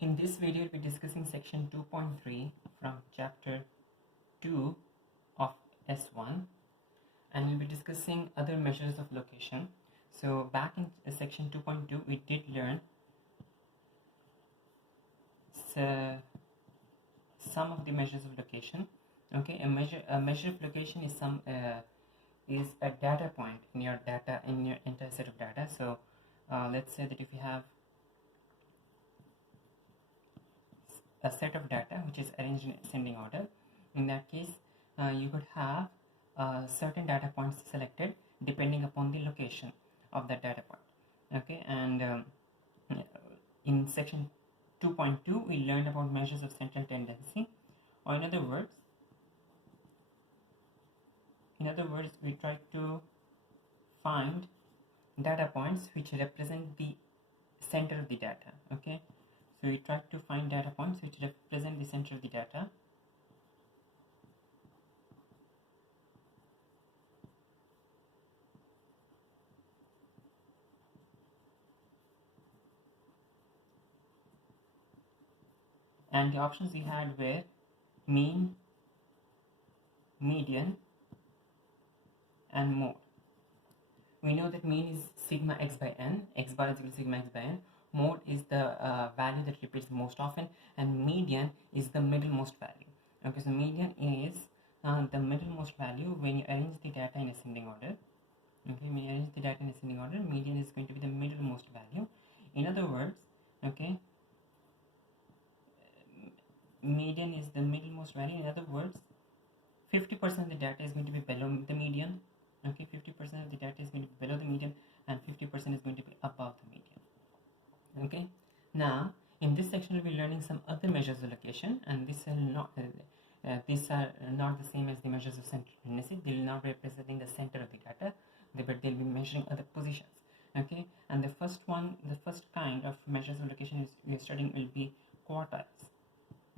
In this video, we'll be discussing section 2.3 from chapter 2 of S1, and we'll be discussing other measures of location. So back in section 2.2, we did learn some of the measures of location. Okay, a measure of location is is a data point in your entire set of data. So let's say that if you have a set of data which is arranged in ascending order, in that case you could have certain data points selected depending upon the location of that data point. Okay, and in section 2.2 we learned about measures of central tendency, or in other words we try to find data points which represent the center of the data. Okay, so we try to find data points which represent the center of the data. And the options we had were mean, median, and mode. We know that mean is sigma x by n, x bar is equal to sigma x by n. Mode is the value that repeats most often, and median is the middlemost value. Okay, so median is the middlemost value when you arrange the data in ascending order. Okay, when you arrange the data in ascending order, median is going to be the middlemost value. In other words, okay, median is the middlemost value. In other words, 50% of the data is going to be below the median. Okay, 50% of the data is going to be below the median, and 50% is going to be above the median. Okay, now in this section we'll be learning some other measures of location, and these are not the same as the measures of central tendency. They will not be representing the center of the data, but they'll be measuring other positions. Okay, and the first kind of measures of location we are studying will be quartiles.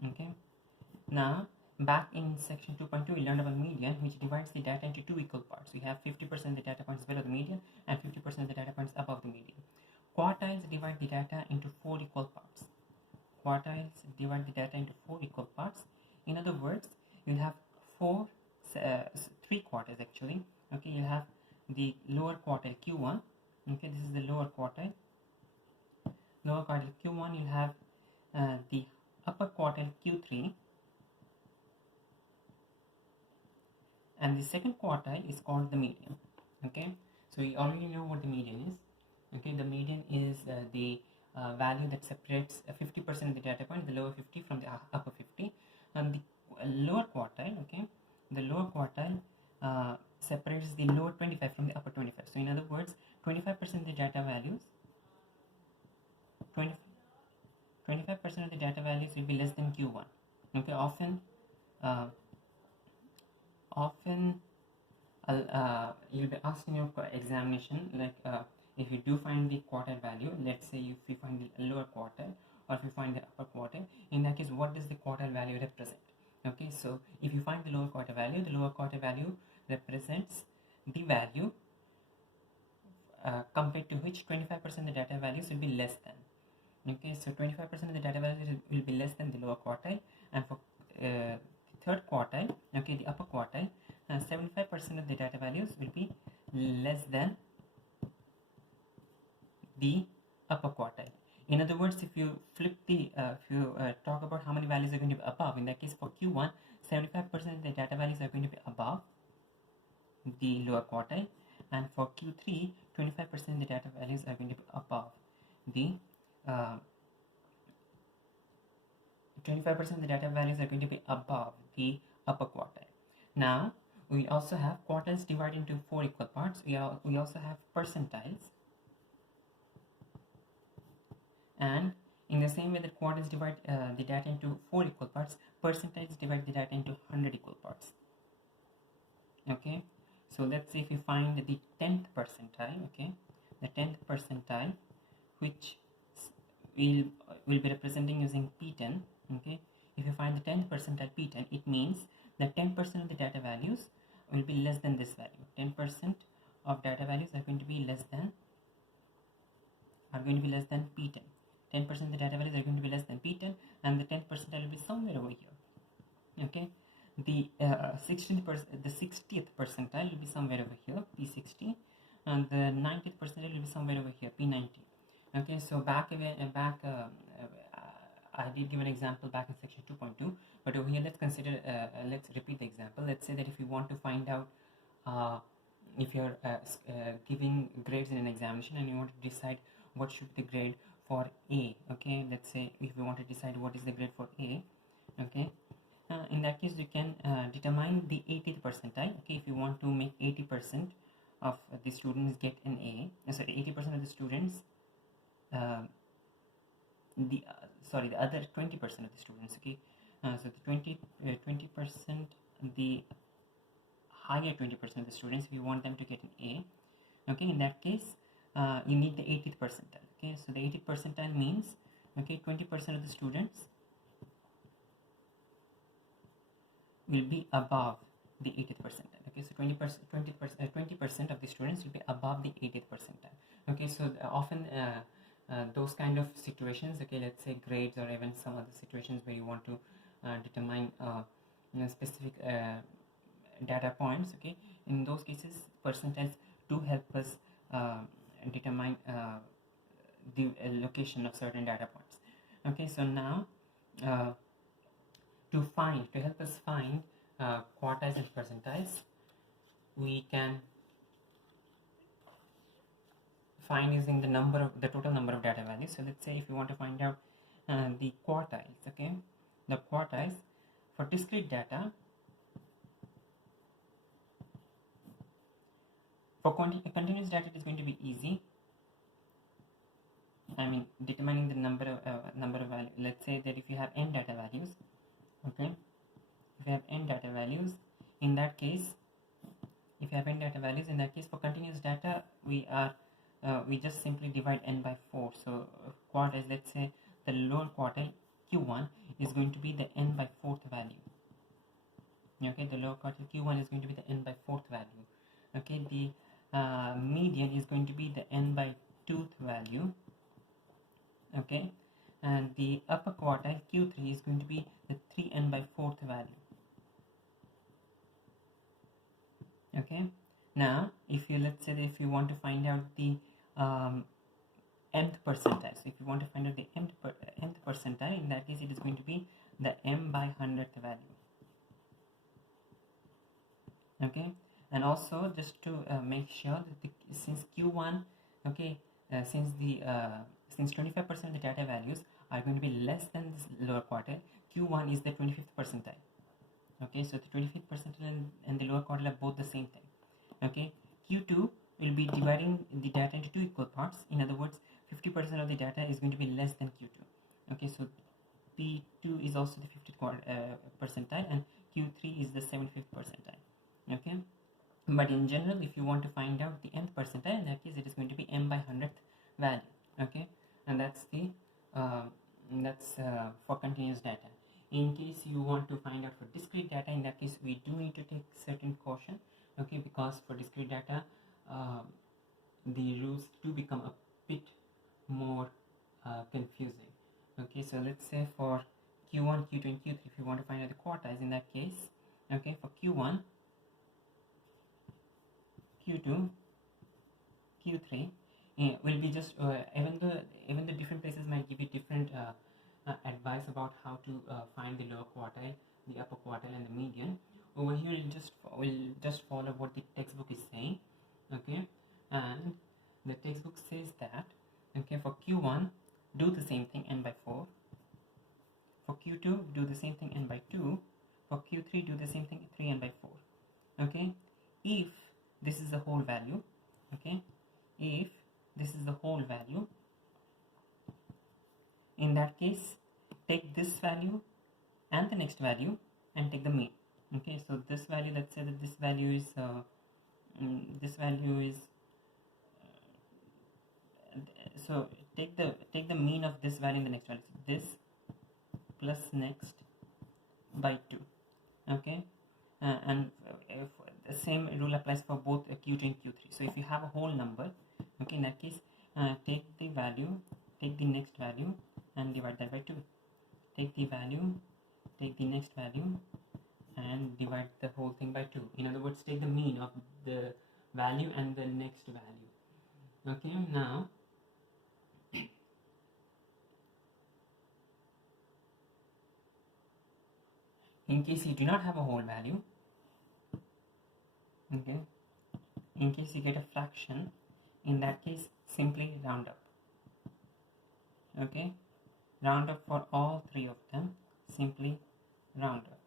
Okay, now back in section 2.2 we learned about median, which divides the data into two equal parts. We have 50% of the data points below the median and 50% of the data points above the median. Quartiles divide the data into four equal parts. In other words, you'll have three quartiles actually. Okay, you have the lower quartile Q1. Okay, this is the lower quartile Q1. You'll have the upper quartile Q3, and the second quartile is called the median. Okay, so you already know what the median is. Okay, the median is the value that separates 50% of the data point, the lower 50 from the upper 50, and the lower quartile. Okay, the lower quartile separates the lower 25 from the upper 25. So in other words, 25% of the data values 25% of the data values will be less than Q1. Okay, often you'll be asked in your examination, like if you do find the quartile value, let's say if you find the lower quartile or if you find the upper quartile, in that case what does the quartile value represent? Okay, so if you find the lower quartile value represents the value compared to which 25% of the data values will be less than. Okay, so 25% of the data values will be less than the lower quartile, and for the third quartile, okay, the upper quartile, 75% of the data values will be less than the upper quartile. In other words, if you flip talk about how many values are going to be above, in that case for Q1, 75% of the data values are going to be above the lower quartile, and for Q3, 25% of the data values are going to be above the 25% of the data values are going to be above the upper quartile. Now we also have quartiles divided into four equal parts. We also have percentiles, and in the same way that quartiles divide the data into four equal parts, percentiles divide the data into 100 equal parts. Okay, so let's say if you find the 10th percentile, okay, the 10th percentile, which will be representing using P10. Okay, if you find the 10th percentile P10, it means that 10% of the data values will be less than this value. 10% of data values are going to be less than P10. 10% of the data values are going to be less than P10, and the 10th percentile will be somewhere over here. Okay, the 60th percentile will be somewhere over here, P60, and the 90th percentile will be somewhere over here, P90. Okay, so I did give an example back in section 2.2, but over here let's consider, let's repeat the example. Let's say that if you want to find out if you're giving grades in an examination and you want to decide what should be the grade for A. Okay, let's say if you want to decide what is the grade for A. Okay, in that case you can determine the 80th percentile. Okay, if you want to make 80% of the students get an A, sorry, 80% of the students, the other 20% of the students. Okay, so the 20%, the higher 20% of the students, if you want them to get an A, okay, in that case you need the 80th percentile. Okay, so the 80th percentile means, okay, 20% of the students will be above the 80th percentile. Okay, so 20% of the students will be above the 80th percentile. Okay, so often those kind of situations, okay, let's say grades or even some other situations where you want to determine specific data points, okay, in those cases percentiles do help us determine the location of certain data points. Okay, so now to help us find quartiles and percentiles, we can find using the total number of data values. So let's say if you want to find out the quartiles, okay, the quartiles for discrete data. For continuous data, it is going to be easy. I mean, determining the number of values. Let's say that if you have n data values, okay, if you have n data values, in that case, for continuous data, we just simply divide n by 4. So quartiles, let's say the lower quartile Q1 is going to be the n by 4th value. Okay, the lower quartile Q1 is going to be the n by 4th value. Okay, the median is going to be the n by 2th value. Okay, and the upper quartile Q3 is going to be the 3n by 4th value. Okay, now if you, let's say that if you want to find out the mth percentile, so if you want to find out the mth percentile, in that case it is going to be the m by 100th value. Okay, and also just to make sure that since Q1, okay, since 25% of the data values are going to be less than this lower quartile, Q1 is the 25th percentile. Okay, so the 25th percentile and the lower quartile are both the same thing. Okay, Q2 will be dividing the data into two equal parts. In other words, 50% of the data is going to be less than Q2. Okay, so P2 is also the 50th percentile and Q3 is the 75th percentile. Okay, but in general, if you want to find out the nth percentile, in that case it is going to be m by 100th value. Okay, and that's the for continuous data. In case you want to find out for discrete data, in that case we do need to take certain caution. Okay, because for discrete data the rules do become a bit more confusing. Okay, so let's say for Q1, Q2 and Q3, if you want to find out the quartiles, in that case, okay, for Q1, Q2, Q3 will be just even the different places might give you different advice about how to find the lower quartile, the upper quartile and the median. Over here we'll just follow what the textbook is saying. Okay, and the textbook says that, okay, for Q1 do the same thing n by 4, for Q2 do the same thing n by 2, for Q3 do the same thing 3n by 4. Okay, if this is the whole value, okay, if this is the whole value, in that case take this value and the next value and take the mean. Okay, so this value, let's say that this value is so take the mean of this value and the next value, so this plus next by 2. Okay, and the same rule applies for both Q2 and Q3. So if you have a whole number, okay, in that case take the value, take the next value and divide that by 2. Take the value, take the next value, and divide the whole thing by 2. In other words, take the mean of the value and the next value. Okay, now in case you do not have a whole value, okay, in case you get a fraction, in that case simply round up. Okay, round up for all three of them, simply round up.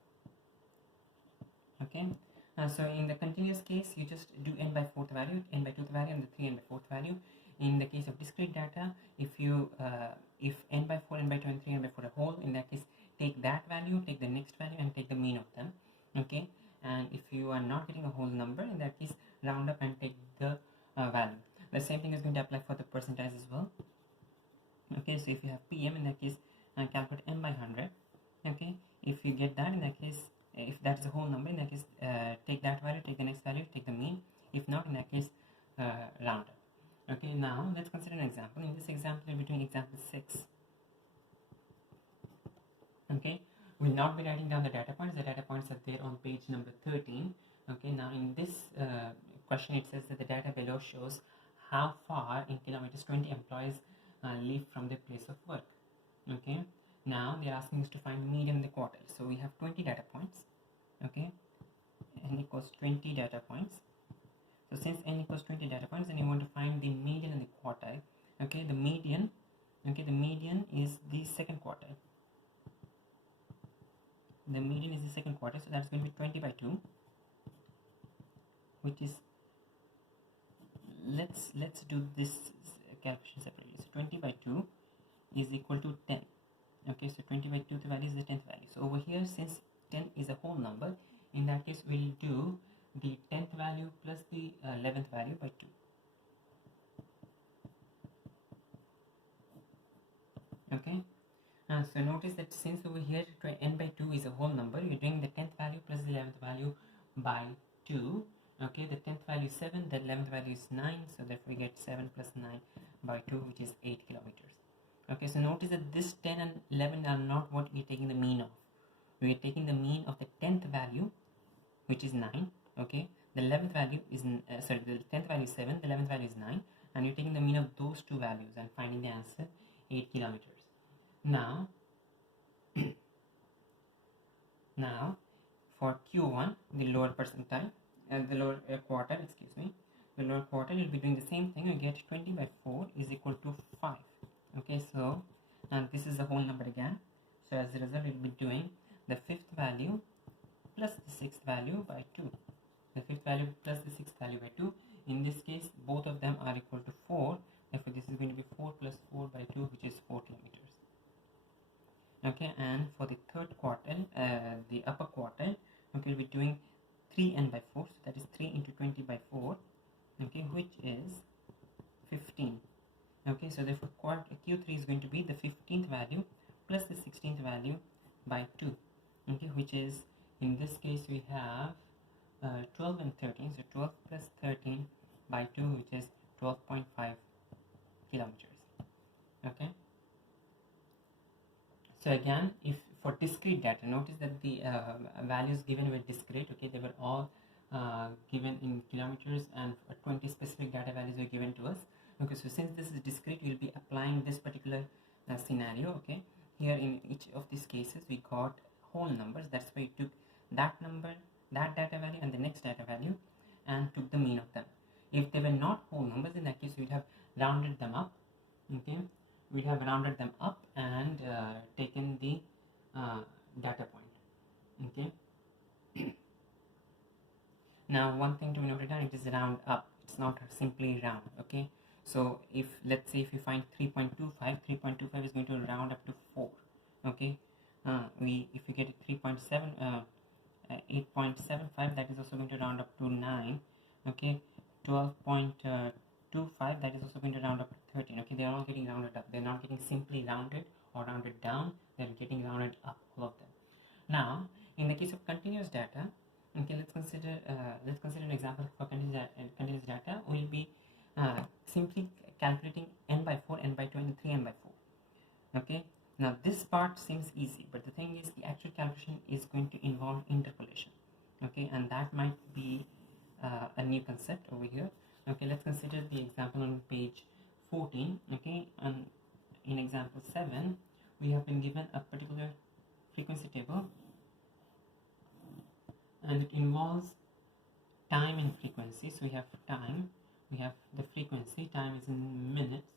Okay, so in the continuous case you just do n by 4th value, n by 2th value, and the 3 n by 4th value. In the case of discrete data, if you if n by 4, n by 2, and 3 n by 4 are whole, in that case take that value, take the next value, and take the mean of them. Okay, and if you are not getting a whole number, in that case round up and take the value. The same thing is going to apply for the percentage as well. Okay, so if you have pm, in that case calculate m by 100. Okay, if you get that, in that case, if that is a whole number, in that case take that value, take the next value, take the mean. If not, in that case round up. Okay, now let's consider an example. In this example, we'll be doing example 6. Okay, we'll not be writing down the data points. The data points are there on page number 13. Okay, now in this question, it says that the data below shows how far in kilometers 20 employees live from their place of work. Okay, now they're asking us to find the median and the quartile. So we have 20 data points. Okay, n equals 20 data points. So since n equals 20 data points, then you want to find the median and the quartile. Okay, the median, okay, the median is the second quartile. The median is the second quartile, so that's going to be 20 by 2, which is, let's do this calculation separately. So 20 by 2 is equal to 10. Okay, so 20 by 2, the value is the 10th value. So over here, since 10 is a whole number, in that case we'll do the 10th value plus the 11th value by 2. Okay, so notice that since over here n by 2 is a whole number, you're doing the 10th value plus the 11th value by 2. Okay, the 10th value is 7, the 11th value is 9, so therefore we get 7 plus 9 by 2, which is 8 kilometers. Okay, so notice that this 10 and 11 are not what we're taking the mean of. We are taking the mean of the 10th value, which is 9. Okay, the 11th value is the 10th value is 7, the 11th value is 9, and you're taking the mean of those two values and finding the answer 8 kilometers. Now for Q1, the lower percentile, the lower quartile, excuse me, the lower quartile, you'll be doing the same thing. You get 20 by 4 is equal to 5. Okay, so and this is the whole number again. So as a result, we'll be doing the 5th value plus the 6th value by 2. The 5th value plus the 6th value by 2. In this case, both of them are equal to 4. Therefore, this is going to be 4 plus 4 by 2, which is 4 kilometers. Okay, and for the third quartile, the upper quartile, okay, we'll be doing 3n by 4. So that is 3 into 20 by 4. Okay, which is 15. Okay, so therefore Q3 is going to be the 15th value plus the 16th value by 2. Okay, which is, in this case we have 12 and 13, so 12 plus 13 by 2, which is 12.5 kilometers. Okay, so again, if for discrete data, notice that the values given were discrete. Okay, they were all given in kilometers, and 20 specific data values were given to us. Okay, so since this is discrete, we'll be applying this particular scenario. Okay, here in each of these cases we got whole numbers. That's why we took that number, that data value, and the next data value, and took the mean of them. If they were not whole numbers, in that case we'd have rounded them up. Okay, we'd have rounded them up and taken the data point. Okay. Now one thing to be noted down, it is round up, it's not simply round. Okay, so if let's say if you find 3.25, 3.25 is going to round up to 4. Okay, if you get 3.7 8.75, that is also going to round up to 9. Okay, 12.25, that is also going to round up to 13. Okay, they are all getting rounded up. They're not getting simply rounded or rounded down, they're getting rounded up, all of them. Now in the case of continuous data, okay, let's consider an example for continuous data. We'll be simply calculating n by 4, n by 2, and 3n by 4. Okay, Now this part seems easy, but the thing is the actual calculation is going to involve interpolation. Okay, and that might be a new concept over here. Okay, let's consider the example on page 14. Okay, and in example 7 we have been given a particular frequency table, and it involves time and frequency. So we have time, we have the frequency, time is in minutes.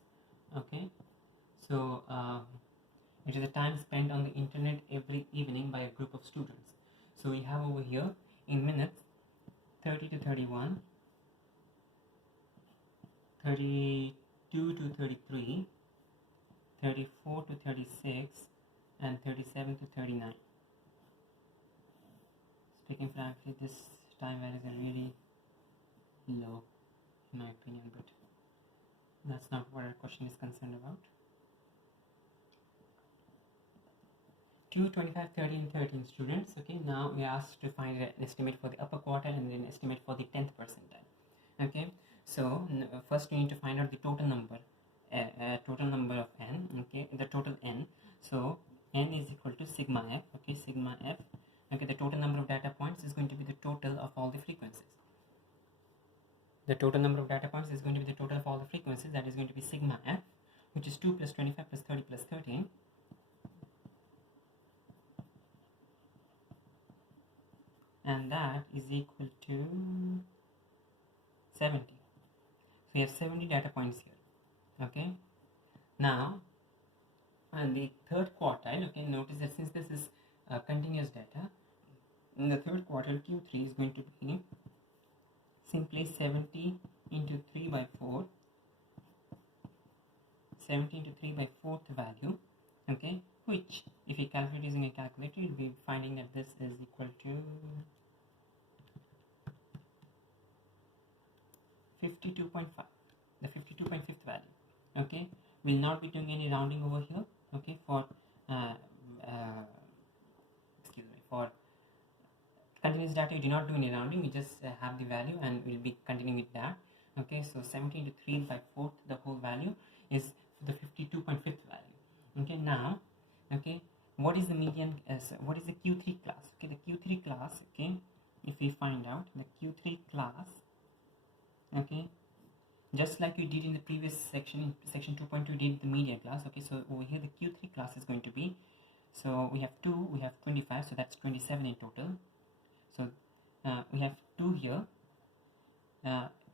Okay, so it is the time spent on the internet every evening by a group of students. So we have over here in minutes 30 to 31, 32 to 33, 34 to 36, and 37 to 39. Speaking frankly, this time values are really low in my opinion, but that's not what our question is concerned about. 2, 25, 30 and 13 students. Okay, now we are asked to find an estimate for the upper quartile and then estimate for the 10th percentile. Okay, so first we need to find out the total number of n. Okay, the total n. So n is equal to sigma f. Okay, sigma f. Okay, the total number of data points is going to be the total of all the frequencies. The total number of data points is going to be the total of all the frequencies. That is going to be sigma f, which is 2 plus 25 plus 30 plus 13. And that is equal to 70. So we have 70 data points here. Okay, now and the third quartile, okay, notice that since this is continuous data, in the third quartile Q3 is going to be simply 70 into 3 by 4, 70 into 3 by 4th value. Okay, which if you calculate using a calculator, you'll be finding that this is equal to 52.5, the 52.5th value. Okay, we'll not be doing any rounding over here. Okay, for for continuous data you do not do any rounding, we just have the value and we'll be continuing with that. Okay, so 70 into 3 by 4th, the whole value is the 52.5th value. Okay, now, okay, what is the median, what is the Q3 class? Okay, the Q3 class, okay, if we find out the Q3 class, okay, just like you did in the previous section, in section 2.2 did the median class. Okay, so over here the Q3 class is going to be, so we have 2, we have 25, so that's 27 in total. So we have 2 here.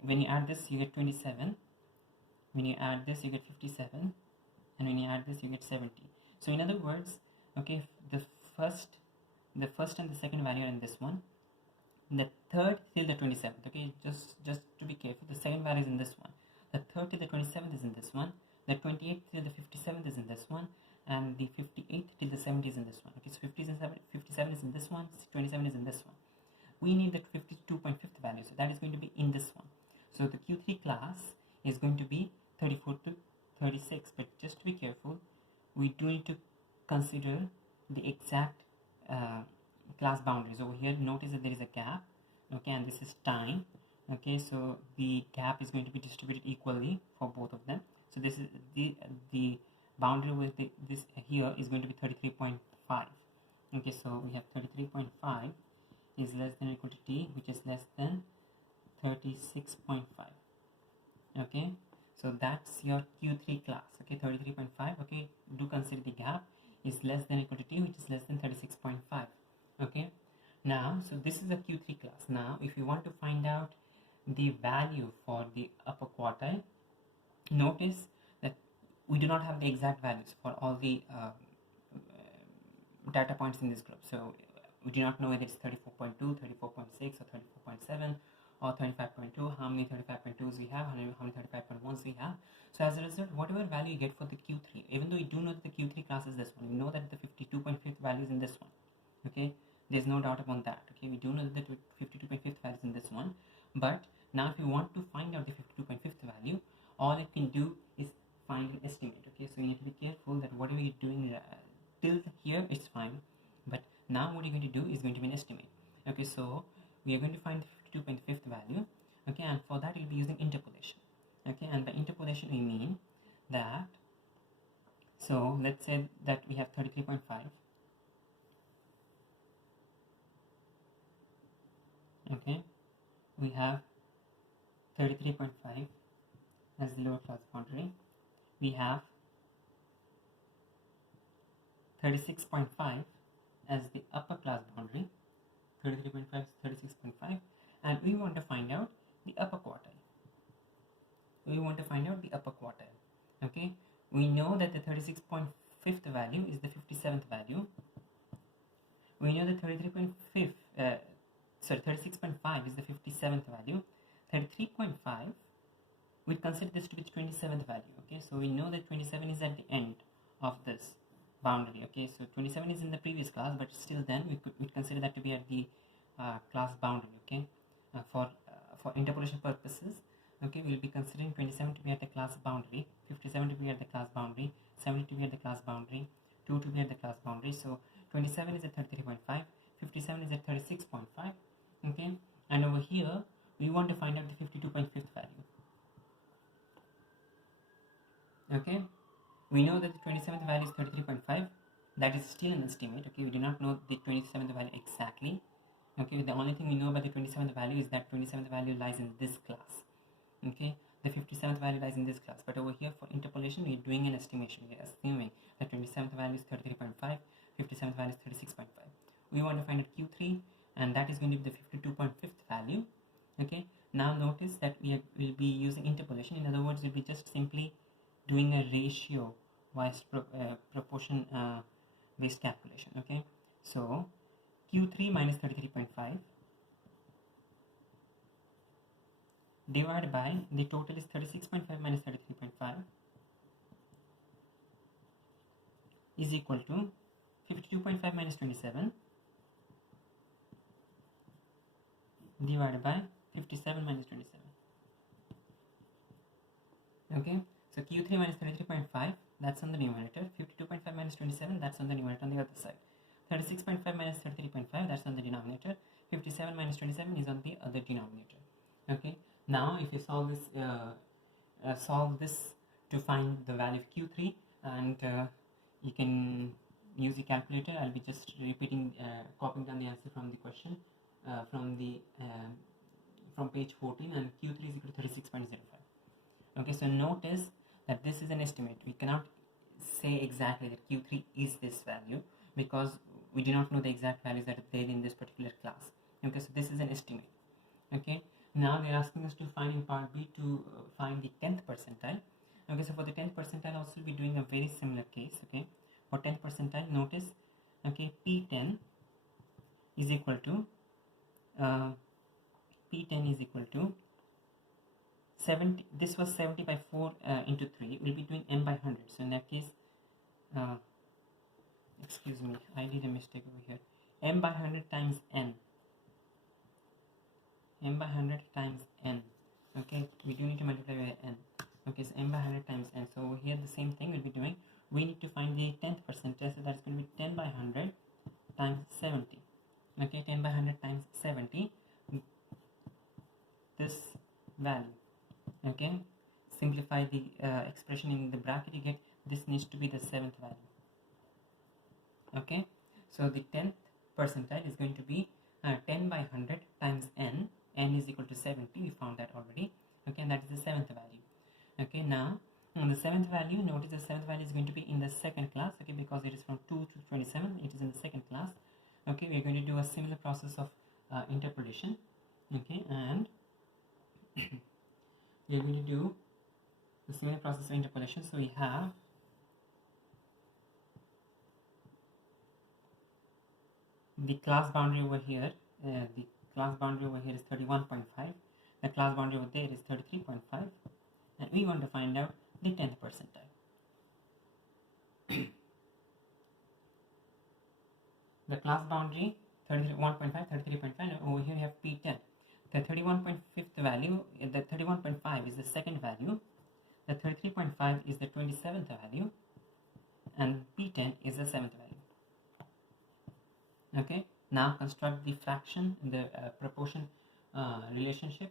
When you add this you get 27, when you add this you get 57, and when you add this you get 70. So in other words, okay, the first and the second value are in this one, the third till the 27th. Okay, just to be careful, the second value is in this one, the third till the 27th is in this one, the 28th till the 57th is in this one, and the 58th till the 70th is in this one. Okay, so 57 is in this one, 27 is in this one. We need that 52.5th value, so that is going to be in this one. So the Q3 class is going to be 34 to 36, but just to be careful, we do need to consider the exact class boundaries. Over here notice that there is a gap, okay, and this is time. Okay, so the gap is going to be distributed equally for both of them. So this is the boundary with this here is going to be 33.5. okay, so we have 33.5 is less than or equal to t, which is less than 36.5. okay, so that's your Q3 class. Okay, 33.5. okay, do consider the gap is less than or equal to t, which is less than 36.5. okay, now so this is a Q3 class. Now if you want to find out the value for the upper quartile, notice that we do not have the exact values for all the data points in this group. So we do not know whether it's 34.2, 34.6 or 34.7 or 35.2, how many 35.2s we have, how many 35.1s we have. So as a result, whatever value you get for the Q3, even though you do know that the Q3 class is this one, we know that the 52.5th value is in this one. Okay, there's no doubt about that. Okay, we do know that the 52.5th value is in this one, but now if you want to find out the 52.5th value, all you can do is find an estimate. Okay, so you need to be careful that whatever you're doing till here it's fine, but now what you're going to do is going to be an estimate. Okay, so we are going to find the 52.5th value. Okay, and for that you'll be using interpolation. Okay, and by interpolation we mean that So let's say that we have 33.5. Okay, we have 33.5 as the lower class boundary. We have 36.5 as the upper class boundary. 33.5 is 36.5, and we want to find out the upper quartile. Okay, we know that the 36.5th value is the 57th value. We know that 36.5 is the 57th value. 33.5, we consider this to be the 27th value. Okay, so we know that 27 is at the end of this boundary. Okay, so 27 is in the previous class, but still then we consider that to be at the class boundary. Okay, for interpolation purposes, okay, we'll be considering 27 to be at the class boundary, 57 to be at the class boundary, 70 to be at the class boundary, 2 to be at the class boundary. So 27 is at 33.5, 57 is at 36.5. Okay, and over here we want to find out the 52.5th value. Okay, we know that the 27th value is 33.5. That is still an estimate. Okay, we do not know the 27th value exactly. Okay, the only thing we know about the 27th value is that 27th value lies in this class. Okay, the 57th value lies in this class, but over here for interpolation we are doing an estimation. We are assuming that 27th value is 33.5, 57th value is 36.5. We want to find out Q3, and that is going to be the 52.5th value. Okay, now notice that we will be using interpolation. In other words, we'll be just simply doing a ratio wise proportion based calculation. Okay, so Q3 minus 33.5 divided by the total is 36.5 minus 33.5 is equal to 52.5 minus 27 divided by 57 minus 27. Okay, so Q3 minus 33.5, that's on the numerator. 52.5 minus 27, that's on the numerator on the other side. 36.5 minus 33.5, that's on the denominator. 57 minus 27 is on the other denominator. Okay, now if you solve this to find the value of Q3, and you can use the calculator. I'll be just repeating, copying down the answer from the question from page 14, and Q3 is equal to 36.05. Okay, so notice that this is an estimate. We cannot say exactly that Q3 is this value because we do not know the exact values that are there in this particular class. Okay, so this is an estimate. Okay, now they're asking us to find in part B to find the 10th percentile. Okay, so for the 10th percentile also we'll be doing a very similar case. Okay, for 10th percentile, notice, okay, P10 is equal to 70. This was 70 by 4 into 3. We'll be doing m by 100. So in that case, excuse me, I did a mistake over here. M by 100 times n. M by 100 times n. Okay, we do need to multiply by n. Okay, so m by 100 times n. So over here the same thing we'll be doing. We need to find the 10th percentile. So that's going to be 10 by 100 times 70. Okay, 10 by 100 times 70. This value. Okay, simplify the expression in the bracket. You get this needs to be the 7th value. Okay, so the 10th percentile is going to be 10 by 100 times n. N is equal to 70. We found that already. Okay, and that is the 7th value. Okay, now on the 7th value, notice the 7th value is going to be in the second class. Okay, because it is from 2 to 27, it is in the second class. Okay, we are going to do a similar process of interpolation. Okay, and we are going to do the similar process of interpolation. So we have the class boundary over here. The class boundary over here is 31.5. The class boundary over there is 33.5, and we want to find out the 10th percentile. The class boundary 31.5, 33.5, and over here you have P10. The 31.5th value, the 31.5 is the second value, the 33.5 is the 27th value, and P10 is the 7th value. Okay, now construct the fraction, the proportion relationship.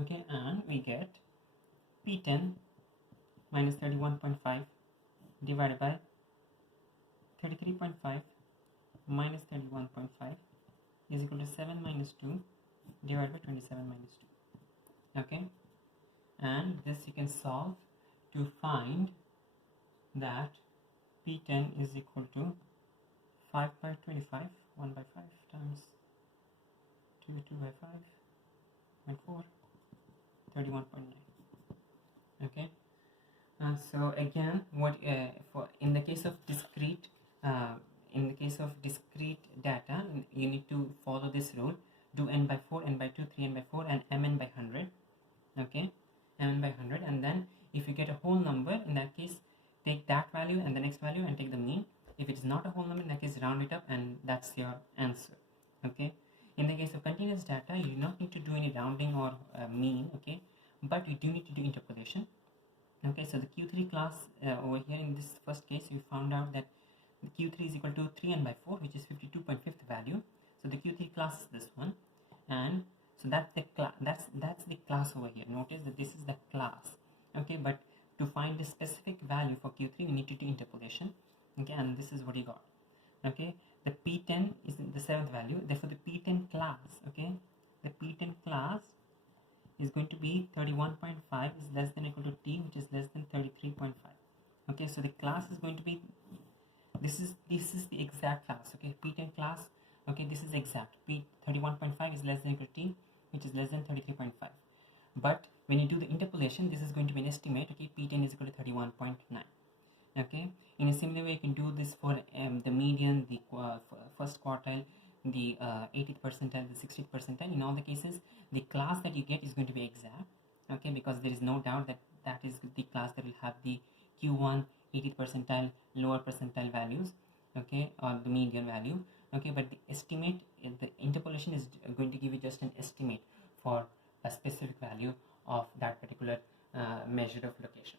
Okay, and we get P10 minus 31.5 divided by 33.5 minus 31.5 is equal to 7 minus 2 divided by 27 minus 2. Okay, and this you can solve to find that P10 is equal to 5 by 25, 1 by 5 times 2 by 5.4, 31.9. Okay, so again, what for in the case of discrete data, you need to follow this rule: do n by 4, n by 2, 3n by 4, and mn by 100. Okay, mn by 100, and then if you get a whole number, in that case take that value and the next value and take the mean. If it is not a whole number, in that case round it up, and that's your answer. Okay, in the case of continuous data, you do not need to do any rounding or mean. Okay, but you do need to do interpolation. Okay, so the Q3 class over here in this first case, you found out that the Q3 is equal to 3n by 4, which is 52.5th value. So the Q3 class is this one, and so that's the class over here. Notice that this is the class. Okay, but to find the specific value for Q3, we need to do interpolation. Okay, and this is what you got. Okay, the P10 is the 7th value. Therefore, the P10 class. Okay, the P10 class is going to be 31.5 is less than or equal to T, which is less than 33.5. Okay, so the class is going to be this is the exact class. Okay, P10 class. Okay, this is exact. P31.5 is less than or equal to T, which is less than 33.5. But when you do the interpolation, this is going to be an estimate. Okay, P10 is equal to 31.9. Okay, in a similar way, you can do this for the median, the first quartile, the 80th percentile, the 60th percentile. In all the cases, the class that you get is going to be exact. Okay, because there is no doubt that that is the class that will have the Q1 80th percentile, lower percentile values. Okay, or the median value. Okay, but the estimate, the interpolation is going to give you just an estimate for a specific value of that particular measure of location.